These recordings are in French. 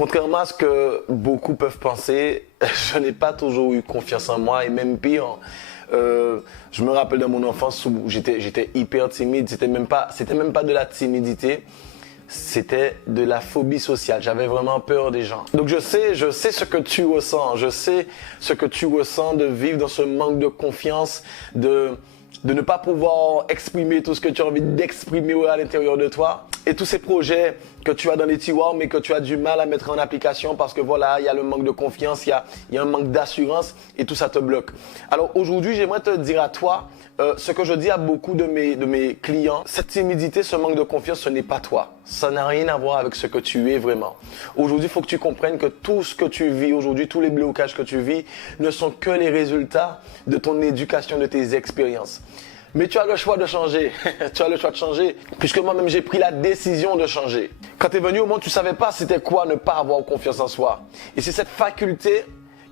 Contrairement à ce que beaucoup peuvent penser, je n'ai pas toujours eu confiance en moi et même pire. Je me rappelle de mon enfance où j'étais hyper timide. C'était même pas de la timidité, c'était de la phobie sociale. J'avais vraiment peur des gens. Donc je sais ce que tu ressens. Je sais ce que tu ressens de vivre dans ce manque de confiance, de ne pas pouvoir exprimer tout ce que tu as envie d'exprimer à l'intérieur de toi. Et tous ces projets que tu as dans les tiroirs, mais que tu as du mal à mettre en application parce que voilà, il y a le manque de confiance, il y a un manque d'assurance et tout ça te bloque. Alors aujourd'hui, j'aimerais te dire à toi ce que je dis à beaucoup de mes clients. Cette timidité, ce manque de confiance, ce n'est pas toi. Ça n'a rien à voir avec ce que tu es vraiment. Aujourd'hui, il faut que tu comprennes que tout ce que tu vis aujourd'hui, tous les blocages que tu vis, ne sont que les résultats de ton éducation, de tes expériences. Mais tu as le choix de changer. Tu as le choix de changer. Puisque moi-même, j'ai pris la décision de changer. Quand tu es venu au monde, tu ne savais pas c'était quoi ne pas avoir confiance en soi. Et c'est cette faculté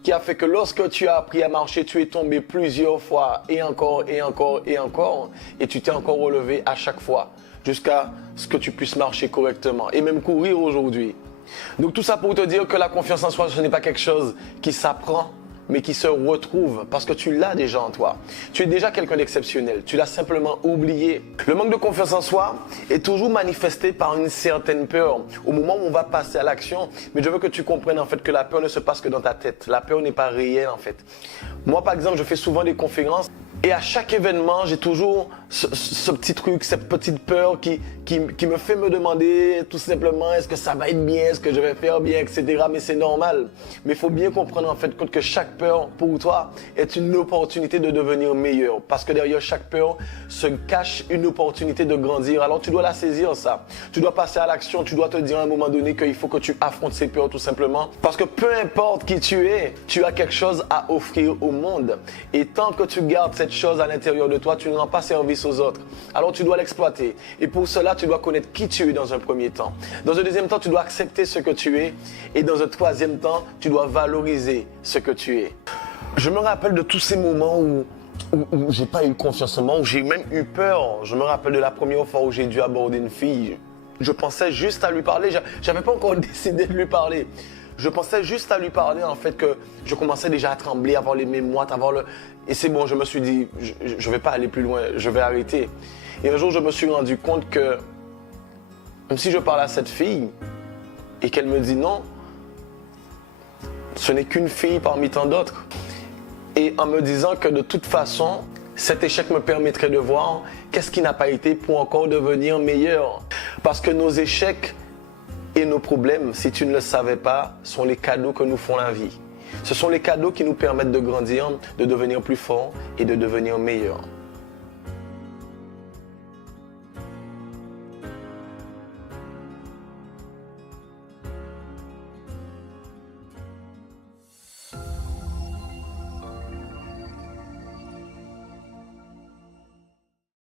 qui a fait que lorsque tu as appris à marcher, tu es tombé plusieurs fois et encore et encore et encore. Et tu t'es encore relevé à chaque fois jusqu'à ce que tu puisses marcher correctement et même courir aujourd'hui. Donc tout ça pour te dire que la confiance en soi, ce n'est pas quelque chose qui s'apprend, mais qui se retrouve parce que tu l'as déjà en toi. Tu es déjà quelqu'un d'exceptionnel. Tu l'as simplement oublié. Le manque de confiance en soi est toujours manifesté par une certaine peur au moment où on va passer à l'action. Mais je veux que tu comprennes en fait que la peur ne se passe que dans ta tête. La peur n'est pas réelle en fait. Moi par exemple, je fais souvent des conférences et à chaque événement, j'ai toujours ce petit truc, cette petite peur qui me fait me demander tout simplement est-ce que ça va être bien, est-ce que je vais faire bien, etc. Mais c'est normal. Mais il faut bien comprendre en fait que chaque peur pour toi est une opportunité de devenir meilleur. Parce que derrière chaque peur se cache une opportunité de grandir. Alors tu dois la saisir ça. Tu dois passer à l'action, tu dois te dire à un moment donné qu'il faut que tu affrontes ces peurs tout simplement. Parce que peu importe qui tu es, tu as quelque chose à offrir au monde. Et tant que tu gardes cette chose à l'intérieur de toi, tu ne rends pas service aux autres. Alors tu dois l'exploiter. Et pour cela, tu dois connaître qui tu es dans un premier temps. Dans un deuxième temps, tu dois accepter ce que tu es. Et dans un troisième temps, tu dois valoriser ce que tu es. Je me rappelle de tous ces moments où j'ai pas eu confiance en moi, où j'ai même eu peur. Je me rappelle de la première fois où j'ai dû aborder une fille. Je pensais juste à lui parler. J'avais pas encore décidé de lui parler. Je pensais juste à lui parler, en fait, que je commençais déjà à trembler, à avoir les mémoires, Et c'est bon, je me suis dit, je vais pas aller plus loin, je vais arrêter. Et un jour, je me suis rendu compte que, même si je parle à cette fille, et qu'elle me dit non, ce n'est qu'une fille parmi tant d'autres. Et en me disant que de toute façon, cet échec me permettrait de voir qu'est-ce qui n'a pas été pour encore devenir meilleur. Parce que nos échecs et nos problèmes, si tu ne le savais pas, sont les cadeaux que nous font la vie. Ce sont les cadeaux qui nous permettent de grandir, de devenir plus forts et de devenir meilleurs.